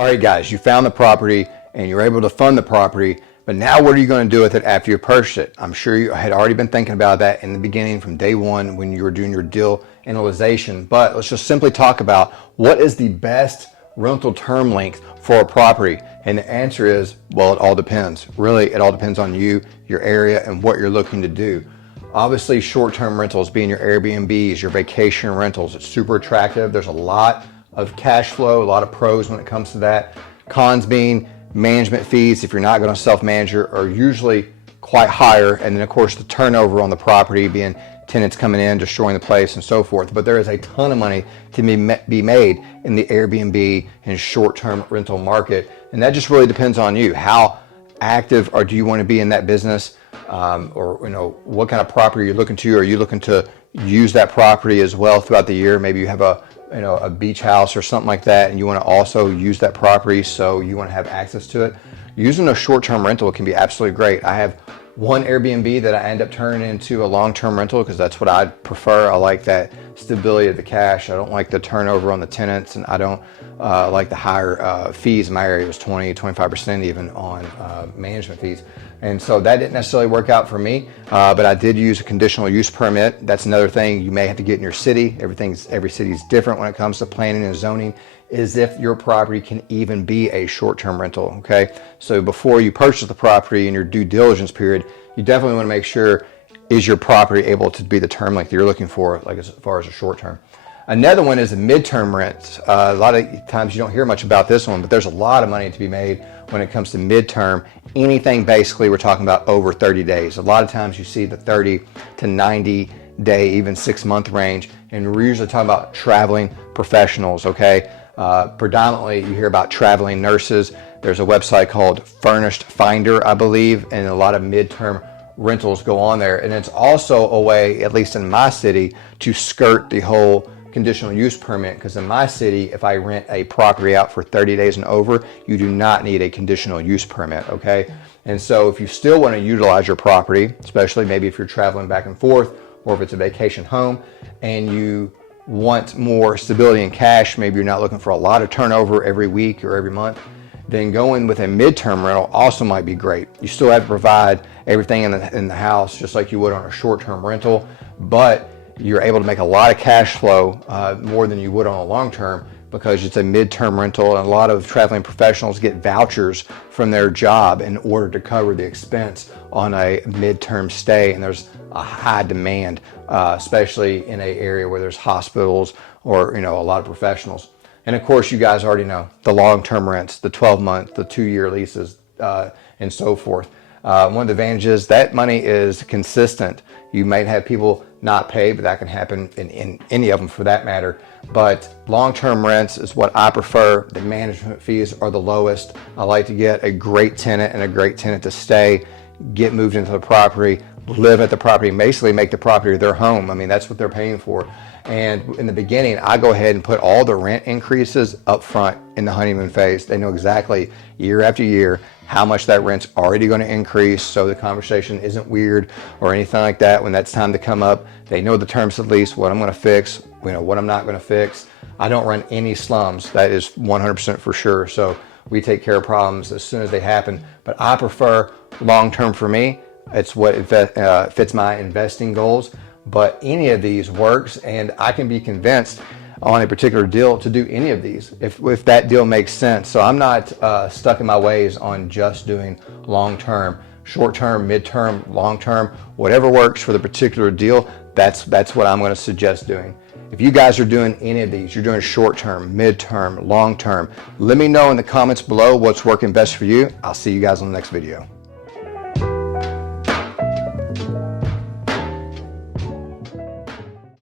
All right, guys, you found the property and you're able to fund the property, but now what are you going to do with it after you purchase it? I'm sure you had already been thinking about that in the beginning from day one when you were doing your deal analyzation, but let's just simply talk about what is the best rental term length for a property. And the answer is, well, it all depends. Really, it all depends on you, your area, and what you're looking to do. Obviously, short-term rentals being your Airbnbs, your vacation rentals, it's super attractive. There's a lot of cash flow, a lot of pros when it comes to that. Cons being management fees, if you're not going to self-manage, are usually quite higher. And then of course the turnover on the property, being tenants coming in, destroying the place and so forth. But there is a ton of money to be made in the Airbnb and short-term rental market. And that just really depends on you. How active or do you want to be in that business? Or what kind of property you're looking to? Are you looking to use that property as well throughout the year? Maybe you have a beach house or something like that, and you want to also use that property, so you want to have access to it. Using a short-term rental can be absolutely great. I have one Airbnb that I end up turning into a long-term rental because that's what I prefer. I like that stability of the cash. I don't like the turnover on the tenants, and I don't like the higher fees. In my area, it was 20-25% even on management fees. And so that didn't necessarily work out for me, but I did use a conditional use permit. That's another thing you may have to get in your city. Every city is different when it comes to planning and zoning, is if your property can even be a short-term rental, okay? So before you purchase the property in your due diligence period, you definitely want to make sure, is your property able to be the term length you're looking for, like as far as a short term. Another one is a midterm rent. A lot of times you don't hear much about this one, but there's a lot of money to be made when it comes to midterm. Anything basically we're talking about over 30 days. A lot of times you see the 30 to 90 day, even 6-month range, and we're usually talking about traveling professionals, okay? Predominantly you hear about traveling nurses. There's a website called Furnished Finder, I believe, and a lot of midterm rentals go on there. And it's also a way, at least in my city, to skirt the whole conditional use permit, because in my city, if I rent a property out for 30 days and over, you do not need a conditional use permit, okay? And so if you still want to utilize your property, especially maybe if you're traveling back and forth, or if it's a vacation home and you want more stability in cash, maybe you're not looking for a lot of turnover every week or every month, then going with a midterm rental also might be great. You still have to provide everything in the house just like you would on a short-term rental, but you're able to make a lot of cash flow, more than you would on a long-term, because it's a midterm rental, and a lot of traveling professionals get vouchers from their job in order to cover the expense on a midterm stay. And there's a high demand, especially in an area where there's hospitals or a lot of professionals. And of course, you guys already know the long-term rents, the 12-month, the 2-year leases, and so forth. One of the advantages, that money is consistent. You might have people not pay, but that can happen in any of them for that matter. But long-term rents is what I prefer. The management fees are the lowest. I like to get a great tenant and a great tenant to stay, get moved into the property, live at the property, basically make the property their home. I mean, that's what they're paying for. And in the beginning, I go ahead and put all the rent increases up front in the honeymoon phase. They know exactly year after year how much that rent's already going to increase, so the conversation isn't weird or anything like that. When that's time to come up, they know the terms of the lease, what I'm going to fix, what I'm not going to fix. I don't run any slums. That is 100% for sure. So we take care of problems as soon as they happen. But I prefer long-term for me. It's what fits my investing goals. But any of these works, and I can be convinced on a particular deal to do any of these if that deal makes sense. So I'm not stuck in my ways on just doing long-term. Short-term, mid-term, long-term, whatever works for the particular deal, that's what I'm going to suggest doing. If you guys are doing any of these, you're doing short-term, mid-term, long-term, let me know in the comments below what's working best for you. I'll see you guys on the next video.